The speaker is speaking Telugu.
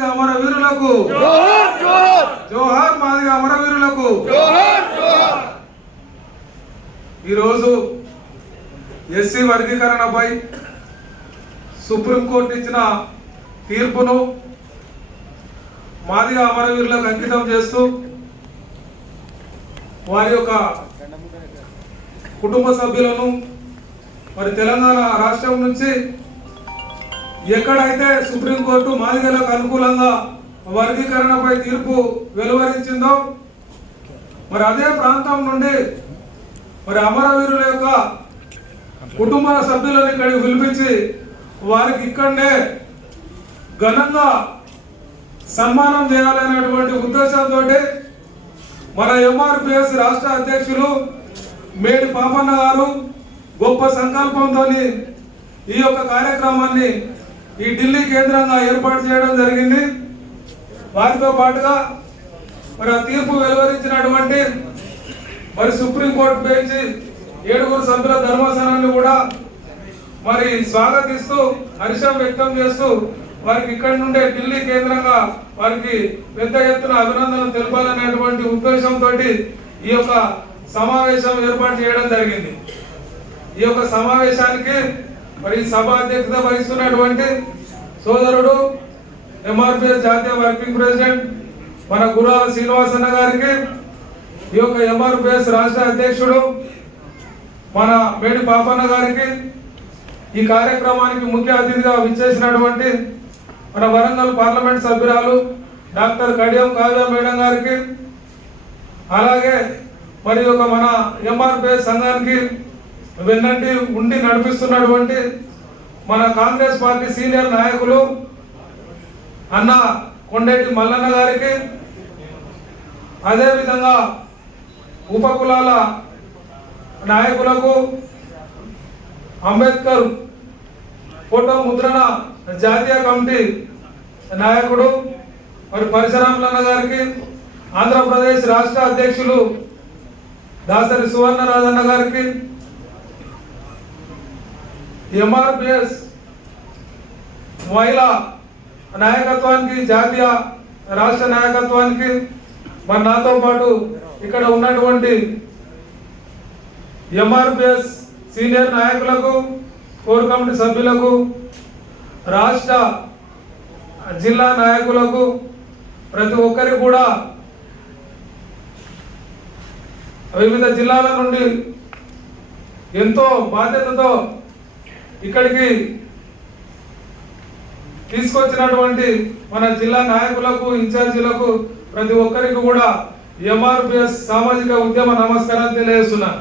మాదిగ అమరవీరులకు జోహార్ మాదిగ అమరవీరులకు ఈరోజు ఎస్సీ వర్గీకరణపై సుప్రీంకోర్టు ఇచ్చిన తీర్పును మాదిగ అమరవీరులకు అంకితం చేస్తూ వారి యొక్క కుటుంబ సభ్యులను మరి తెలంగాణ రాష్ట్రం నుంచి ఎక్కడైతే సుప్రీంకోర్టు మాదిగలకు అనుకూలంగా వర్గీకరణపై తీర్పు వెలువరించిందో మరి అదే ప్రాంతం నుండి మరి అమరవీరుల యొక్క కుటుంబ సభ్యులను ఇక్కడికి పిలిపించి వారికి ఇక్కడనే ఘనంగా సన్మానం చేయాలనేటువంటి ఉద్దేశంతో మన ఎంఆర్పిఎస్ రాష్ట్ర అధ్యక్షులు మేడి పాపన్న గారు గొప్ప సంకల్పంతో ఈ యొక్క కార్యక్రమాన్ని ఈ ఢిల్లీ కేంద్రంగా ఏర్పాటు చేయడం జరిగింది. వారితో పాటుగా మరి ఆ తీర్పు వెలువరించినటువంటి మరి సుప్రీంకోర్టు బెంచ్ 7 సభ్యుల ధర్మాసనాన్ని కూడా మరి స్వాగతిస్తూ హర్షం వ్యక్తం చేస్తూ వారికి ఇక్కడి నుండే ఢిల్లీ కేంద్రంగా వారికి పెద్ద ఎత్తున అభినందనలు తెలపాలనేటువంటి ఉద్దేశంతో ఈ యొక్క సమావేశం ఏర్పాటు చేయడం జరిగింది. ఈ యొక్క సమావేశానికి మరి సభ అధ్యక్షత వహిస్తున్నటువంటి సోదరుడు ఎంఆర్పిఎస్ జాతీయ వర్కింగ్ ప్రెసిడెంట్ మన గురాల శ్రీనివాసన్న గారికి, ఈ యొక్క ఎంఆర్పిఎస్ రాష్ట్ర అధ్యక్షుడు మన మేడి పాపన్న గారికి, ఈ కార్యక్రమానికి ముఖ్య అతిథిగా విచ్చేసినటువంటి మన వరంగల్ పార్లమెంట్ సభ్యురాలు డాక్టర్ కడియం కావ్య మేడం గారికి, అలాగే మరి ఒక మన ఎంఆర్పిఎస్ సంఘానికి వెన్నంటి ఉండి నడిపిస్తున్నటువంటి మన కాంగ్రెస్ పార్టీ సీనియర్ నాయకులు అన్న కొండేటి మల్లన్న గారికి, అదేవిధంగా ఉపకులాల నాయకులకు, అంబేద్కర్ ఫోటో ముద్రణ జాతీయ కమిటీ నాయకుడు మరి పరశురాములన్న గారికి, ఆంధ్రప్రదేశ్ రాష్ట్ర అధ్యక్షులు దాసరి సువర్ణరాజన్న గారికి, ఎంఆర్పిఎస్ మహిళా నాయకత్వానికి, జాతీయ రాష్ట్ర నాయకత్వానికి, మరి నాతో పాటు ఇక్కడ ఉన్నటువంటి ఎంఆర్పిఎస్ సీనియర్ నాయకులకు, కోర్ కమిటీ సభ్యులకు, రాష్ట్ర జిల్లా నాయకులకు, ప్రతి ఒక్కరికి కూడా వివిధ జిల్లాల నుండి ఎంతో బాధ్యతతో ఇక్కడికి తీసుకొచ్చినటువంటి మన జిల్లా నాయకులకు, ఇన్ఛార్జీలకు ప్రతి ఒక్కరికి కూడా ఎంఆర్పిఎస్ సామాజిక ఉద్యమ నమస్కారాలు తెలియజేస్తున్నాను.